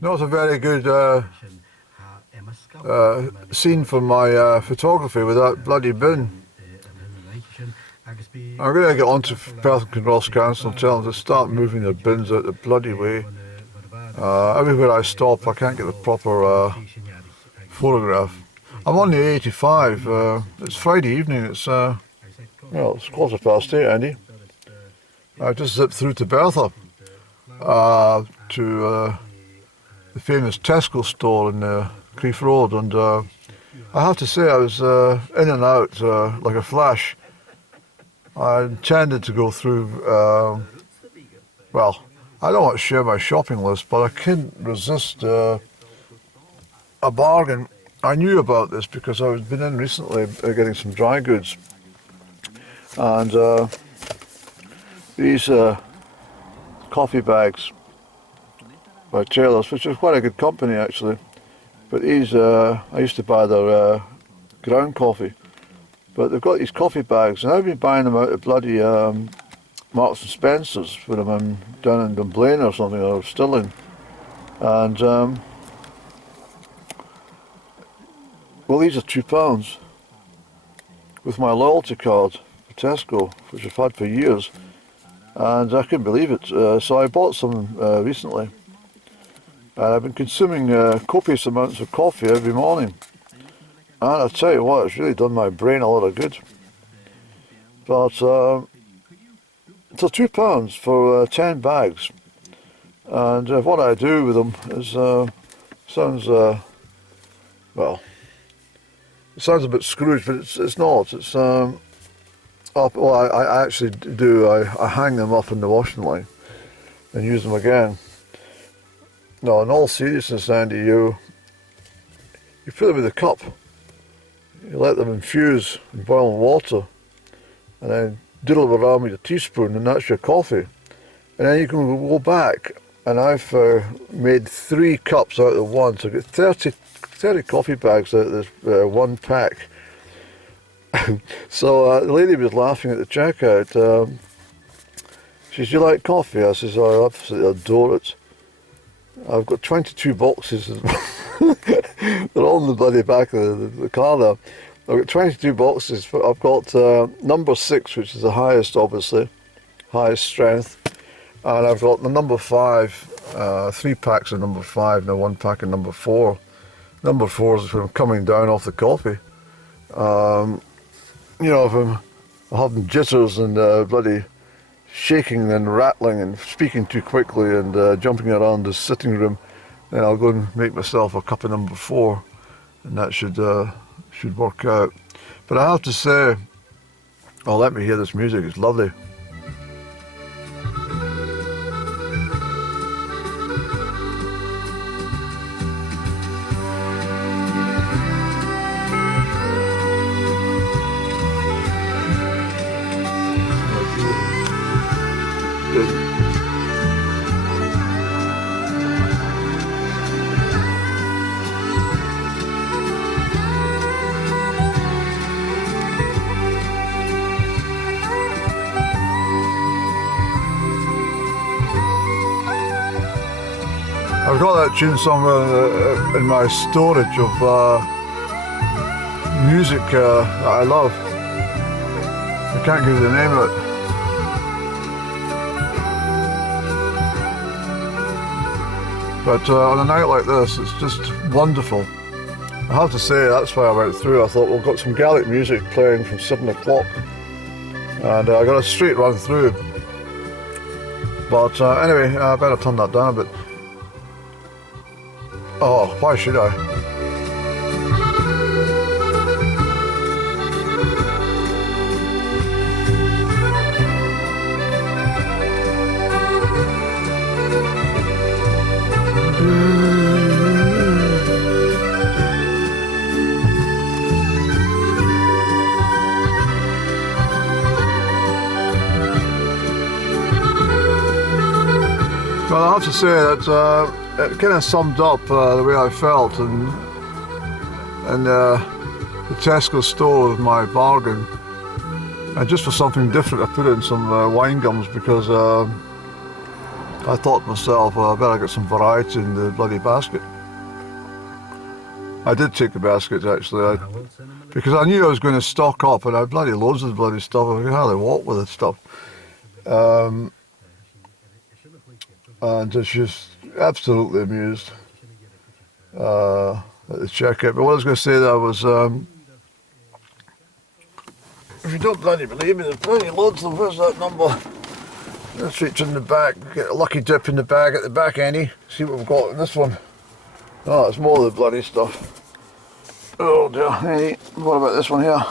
Not a very good scene for my photography with that bloody bin. I'm going to get on to Perth and Ross Council and tell them to start moving their bins out the bloody way. Everywhere I stop I can't get the proper photograph. I'm on the A85, it's Friday evening, it's well, it's 8:15, Andy. I just zipped through to Bertha, to the famous Tesco store in Crieff Road, and I have to say I was in and out like a flash. I intended to go through, well, I don't want to share my shopping list, but I couldn't resist a bargain. I knew about this because I've been in recently getting some dry goods, and these coffee bags by Taylor's, which is quite a good company actually, but these, I used to buy their ground coffee, but they've got these coffee bags, and I've been buying them out of bloody Marks and Spencer's when I'm down in Dunblane or something, or Stirling, and well, these are £2 with my loyalty card for Tesco, which I've had for years, and I couldn't believe it. So I bought some recently, and I've been consuming copious amounts of coffee every morning, and I tell you what, it's really done my brain a lot of good. But so £2 for 10 bags, and what I do with them is sounds well, it sounds a bit Scrooge, but it's not. It's up. Well, I actually do. I hang them up in the washing line and use them again. No, in all seriousness, Andy, you put them in the cup. You let them infuse in boiling water, and then diddle around with a teaspoon, and that's your coffee. And then you can go back, and I've made 3 cups out of one, so I get 30 coffee bags out of this one pack. So the lady was laughing at the checkout. She says, "You like coffee?" I says, "I absolutely adore it. I've got 22 boxes." They're all in the bloody back of the car there. I've got 22 boxes. I've got number 6, which is the highest, obviously, highest strength. And I've got the number 5, 3 packs of number 5, and 1 pack of number 4. Number 4 is when I'm coming down off the coffee. You know, if I'm having jitters and bloody shaking and rattling and speaking too quickly and jumping around the sitting room, then I'll go and make myself a cup of number 4, and that should work out. But I have to say, oh, let me hear this music, it's lovely. I've got that tune somewhere in my storage of music that I love. I can't give you the name of it. But on a night like this, it's just wonderful. I have to say, that's why I went through. I thought, we've got some Gaelic music playing from 7 o'clock, and I got a straight run through. But anyway, I better turn that down a bit. Oh, why should I? Well, I have to say that it kind of summed up the way I felt, and the Tesco store with my bargain. And just for something different, I put in some wine gums because I thought to myself, well, I better get some variety in the bloody basket. I did take the basket actually, because I knew I was going to stock up, and I had bloody loads of bloody stuff. I could hardly walk with the stuff. And she's absolutely amused at the checkout. But what I was going to say there was, if you don't bloody believe me, there's bloody loads of them. Where's that number? Let's reach in the back, get a lucky dip in the bag at the back, Annie. See what we've got in this one. Oh, it's more of the bloody stuff. Oh dear, Annie. What about this one here?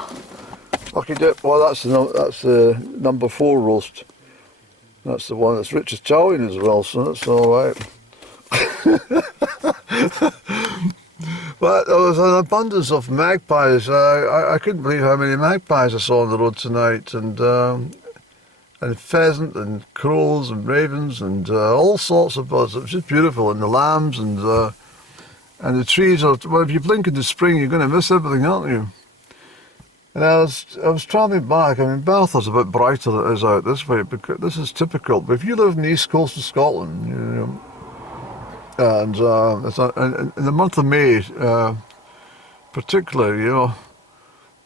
Lucky dip. Well, that's the number 4 roast. That's the one that's rich Italian as well, so that's all right. But there was an abundance of magpies. I couldn't believe how many magpies I saw on the road tonight, and pheasant and crows and ravens and all sorts of birds. It was just beautiful, and the lambs and the trees are. Well, if you blink into spring, you're going to miss everything, aren't you? And I was travelling back. I mean, Belfast's a bit brighter than it is out this way, because this is typical. But if you live in the east coast of Scotland, you know, and in the month of May, particularly, you know,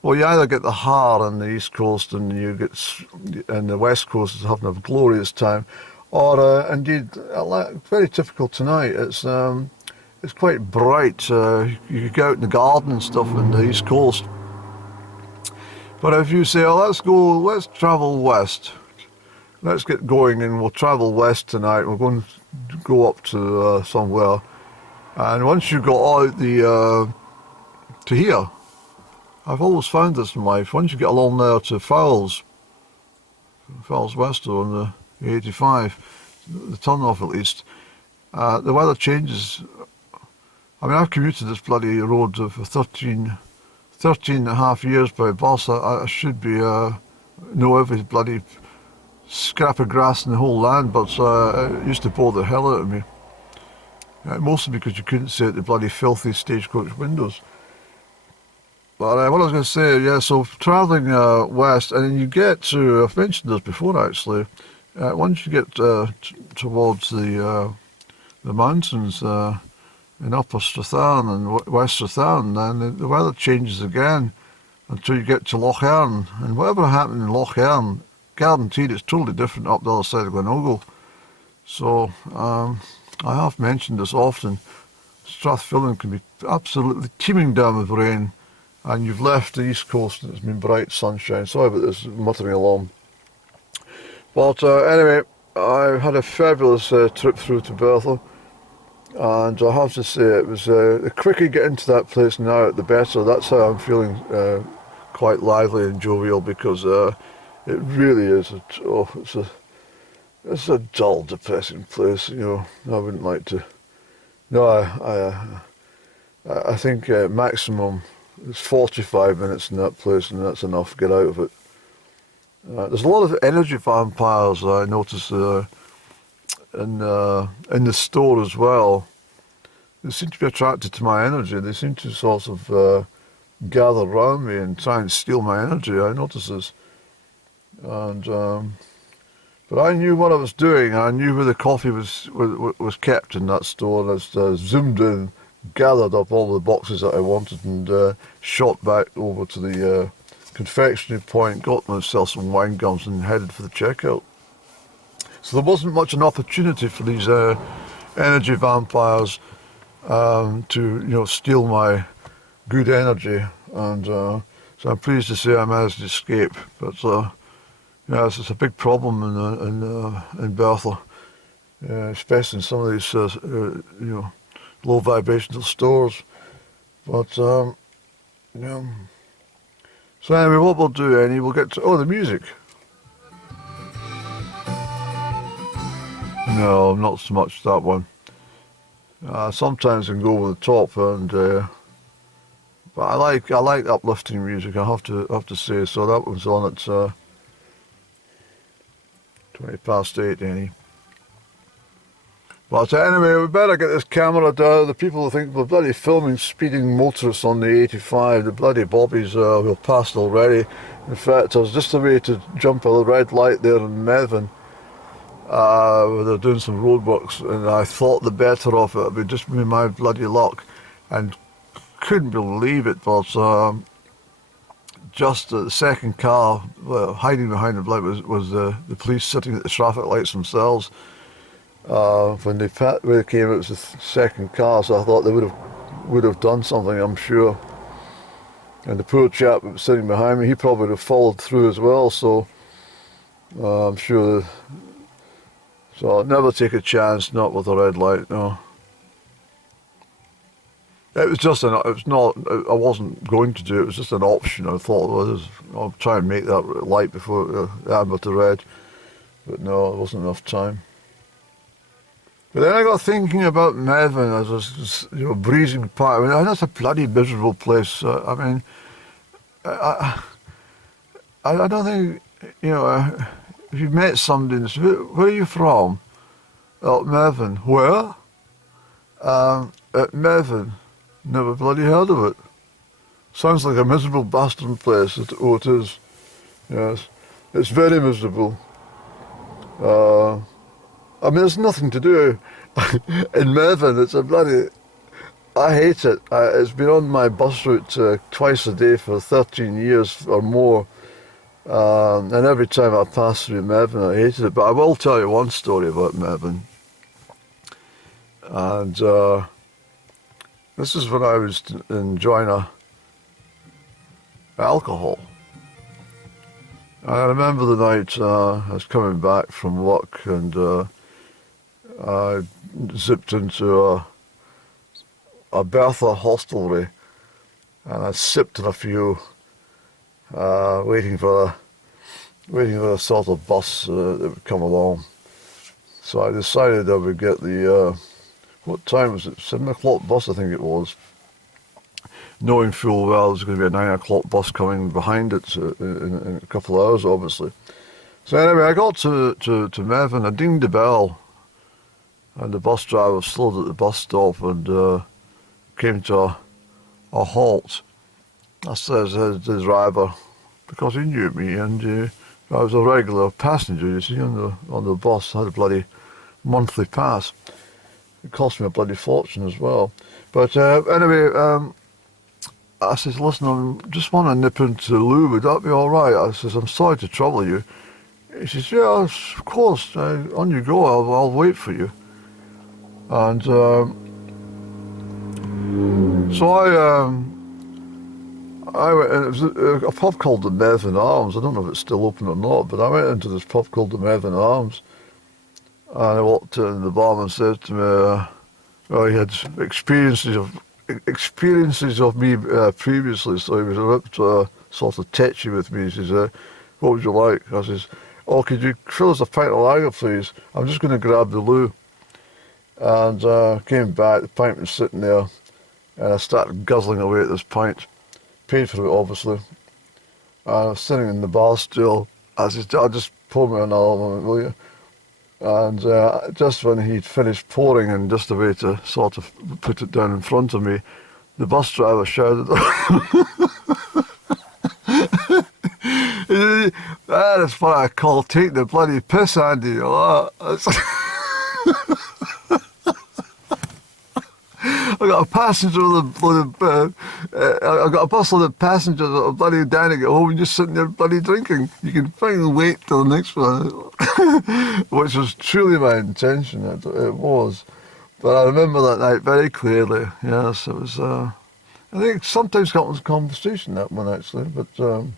well, you either get the har on the east coast, and and the west coast is having a glorious time, or indeed, very typical tonight. It's quite bright. You could go out in the garden and stuff in the east coast. But if you say, oh, let's travel west, let's get going, and we'll travel west tonight. We're going to go up to somewhere, and once you go out to here, I've always found this in life. Once you get along there to Fowles West on the 85, the turn-off at least, the weather changes. I mean, I've commuted this bloody road for 13 and a half years by bus. I should be know every bloody scrap of grass in the whole land, but it used to bore the hell out of me. Mostly because you couldn't see out the bloody filthy stagecoach windows. But what I was going to say, yeah, so travelling west, and then you get to, I've mentioned this before actually, once you get towards the mountains in Upper Stratharn and West Stratharn, then the weather changes again until you get to Loch Earn. And whatever happened in Loch Earn, guaranteed it's totally different up the other side of Glenogle. So I have mentioned this often, Strathfillan can be absolutely teeming down with rain, and you've left the east coast and it's been bright sunshine. Sorry about this muttering along. But anyway, I had a fabulous trip through to Bertha, and I have to say it was the quicker you get into that place now, the better. That's how I'm feeling, quite lively and jovial, because it really is. It's a dull, depressing place. You know, I wouldn't like to. No, I think maximum. It's 45 minutes in that place, and that's enough. Get out of it. There's a lot of energy vampires I notice in the store as well. They seem to be attracted to my energy. They seem to sort of gather around me and try and steal my energy. I notice this, and but I knew what I was doing. I knew where the coffee was kept in that store, and I zoomed in, gathered up all the boxes that I wanted, and shot back over to the confectionery point, got myself some wine gums, and headed for the checkout. So there wasn't much an opportunity for these energy vampires to steal my good energy, and so I'm pleased to say I managed to escape. But it's a big problem in Bertha, especially in some of these low vibrational stores. But so anyway, what we'll do, Annie, we'll get to the music. No, not so much that one. Sometimes I can go over the top, and but I like uplifting music. I have to say. So that was on at 8:20, Annie. But anyway, we better get this camera down. The people think we're bloody filming speeding motorists on the 85. The bloody bobbies were past already. In fact, I was just away to jump a red light there in Methven, they're doing some roadworks, and I thought the better of it. It would just be my bloody luck, and couldn't believe it. But just the second car hiding behind the light was the police sitting at the traffic lights themselves. When they came, it was the second car, so I thought they would have done something, I'm sure. And the poor chap that was sitting behind me, he probably would have followed through as well. So I'm sure. So I'll never take a chance, not with a red light. No. It was just it was not. I wasn't going to do it. It was just an option. I thought, well, I'll try and make that light before the amber to red. But no, it wasn't enough time. But then I got thinking about Methven as a breezing past. I mean, that's a bloody miserable place. I mean, I don't think, if you met somebody and said, where are you from? At Methven. Where? At Methven. Never bloody heard of it. Sounds like a miserable bastard place. It is. Yes. It's very miserable. I mean, there's nothing to do in Methven. It's a bloody... I hate it. It's been on my bus route twice a day for 13 years or more. And every time I pass through Methven, I hated it. But I will tell you one story about Methven. And this is when I was enjoying alcohol. I remember the night I was coming back from work, and I zipped into a Bertha hostelry, and I sipped on a few, waiting for a sort of bus that would come along. So I decided I would get the what time was it? 7 o'clock bus, I think it was. Knowing full well there's going to be a 9 o'clock bus coming behind it in a couple of hours, obviously. So anyway, I got to Methven, I dinged the bell, and the bus driver slowed at the bus stop and came to a halt. I said to the driver, because he knew me, and I was a regular passenger, you see, on the bus. I had a bloody monthly pass. It cost me a bloody fortune as well. But anyway, I says, listen, I just want to nip into the loo, would that be all right? I says, I'm sorry to trouble you. He says, yeah, of course, on you go, I'll wait for you. And so I went, and it was a pub called the Methven Arms. I don't know if it's still open or not, but I went into this pub called the Methven Arms. And I walked in, and the barman said to me, well, he had experiences of me previously, so he was a bit sort of tetchy with me. He says, what would you like? I says, oh, could you fill us a pint of lager, please? I'm just going to grab the loo. And came back, the pint was sitting there, and I started guzzling away at this pint. Paid for it, obviously. I was sitting in the bar stool. I said, I'll just pour me another one, will you? And just when he'd finished pouring and just a way to sort of put it down in front of me, the bus driver shouted, that is what I call take the bloody piss, Andy. I got a passenger I got a bus full of passengers that are bloody dining at home and just sitting there bloody drinking. You can finally wait till the next one, which was truly my intention. It was, but I remember that night very clearly. Yes, it was. I think sometimes got into conversation, that one actually, but. And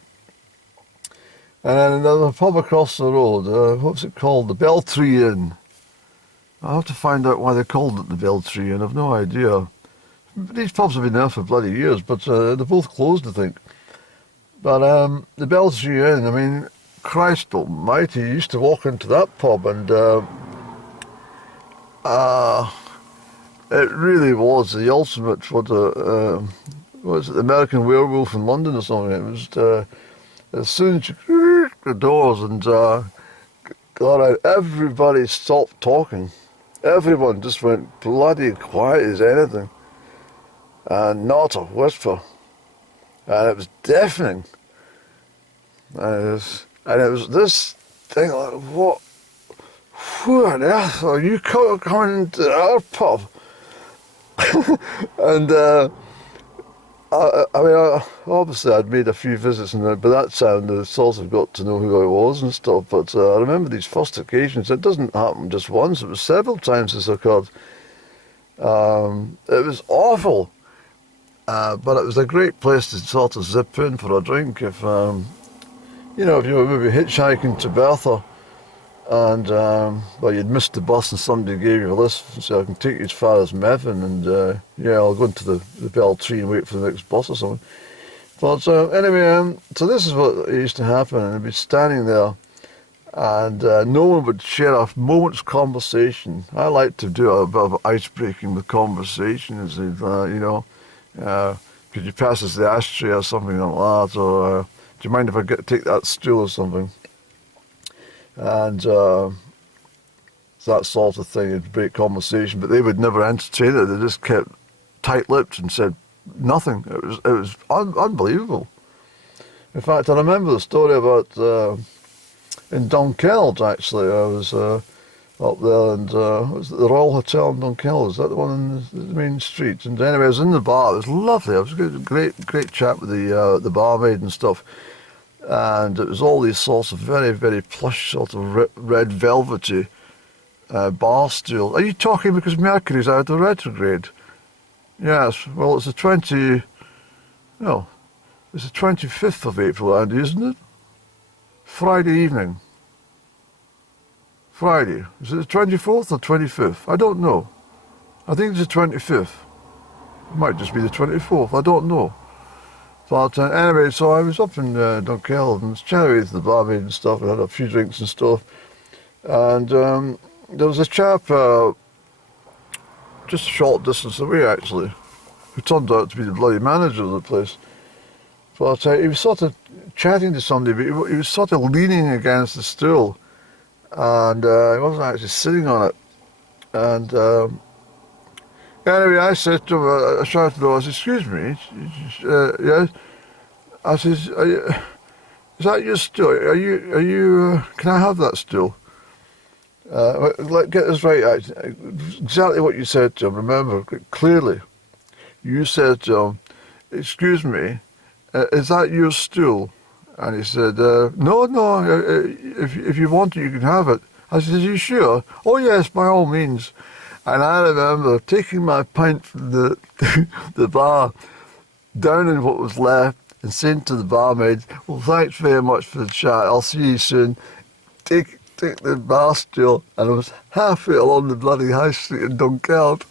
then another pub across the road. What's it called? The Beltree Inn. I'll have to find out why they called it the Beltree Inn. I've no idea. These pubs have been there for bloody years, but they're both closed, I think. But the Beltree Inn, I mean, Christ almighty, you used to walk into that pub and it really was the ultimate what was it, the American Werewolf in London or something. It was as soon as you the doors and God, everybody stopped talking. Everyone just went bloody quiet as anything. And not a whisper. And it was deafening. And it was this thing like, who on earth are you coming to our pub? And obviously I'd made a few visits, and by that time the sort of got to know who I was and stuff. But I remember these first occasions. It doesn't happen just once; it was several times this occurred. It was awful, but it was a great place to sort of zip in for a drink if you know, if you were maybe hitchhiking to Bertha. And well, you'd missed the bus and somebody gave you a list, so I can take you as far as Methven, and yeah, I'll go into the Bell Tree and wait for the next bus or something. But anyway, so this is what used to happen, and I'd be standing there, and no one would share a moment's conversation. I like to do a bit of ice breaking with conversations, if, you know, could you pass us the ashtray or something like that, or do you mind if I take that stool or something? And that sort of thing, it'd break conversation, but they would never entertain it. They just kept tight-lipped and said nothing. It was unbelievable. In fact, I remember the story about in Dunkeld. Actually, I was up there, and it was the Royal Hotel in Dunkeld. Is that the one in the main street? And anyway, I was in the bar. It was lovely. I was a great chat with the barmaid and stuff. And it was all these sorts of very, very plush, sort of red velvety bar stools. Are you talking because Mercury's out of retrograde? Yes. Well, it's the 25th of April, Andy, isn't it? Friday evening. Friday. Is it the 24th or 25th? I don't know. I think it's the 25th. It might just be the 24th. I don't know. But anyway, so I was up in Dunkeld and chatted with the barmaid and stuff, and had a few drinks and stuff. And there was a chap just a short distance away, actually, who turned out to be the bloody manager of the place. But he was sort of chatting to somebody, but he was sort of leaning against the stool, and he wasn't actually sitting on it. And anyway, I said to him, I shouted to him, I said, excuse me, yes? I said, is that your stool? Can I have that stool? Get this right, exactly what you said to him, remember, clearly. You said to him, excuse me, is that your stool? And he said, no, if you want it, you can have it. I said, are you sure? Oh yes, by all means. And I remember taking my pint from the bar, down in what was left, and saying to the barmaid, well, thanks very much for the chat, I'll see you soon. Take the bar stool, and I was halfway along the bloody high street in Dunkeld.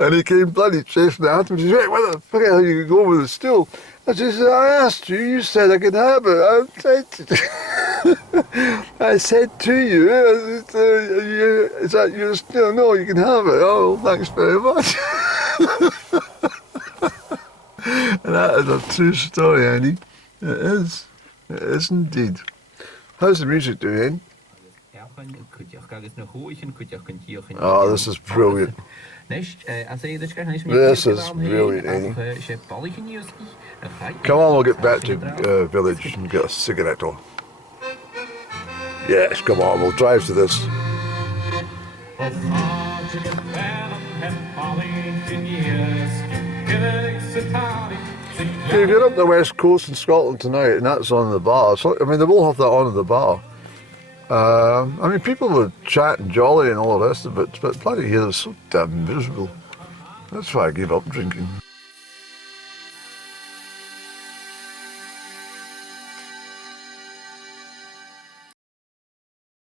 And he came bloody chasing after me. He said, where the fuck are you going with the stool? I said, I asked you, you said I could have it. I said to you, is that your stool? No, you can have it. Oh, thanks very much. And that is a true story, Andy. It is. It is indeed. How's the music doing? Oh, this is brilliant. This is brilliant, Andy. Come on, we'll get back to village and get a cigarette on. Yes, come on, we'll drive to this. If you're up the west coast in Scotland tonight and that's on the bar, so, I mean, they will have that on at the bar. I mean, people would chat and jolly and all the rest of it, but bloody hell, it's so damn miserable. That's why I gave up drinking.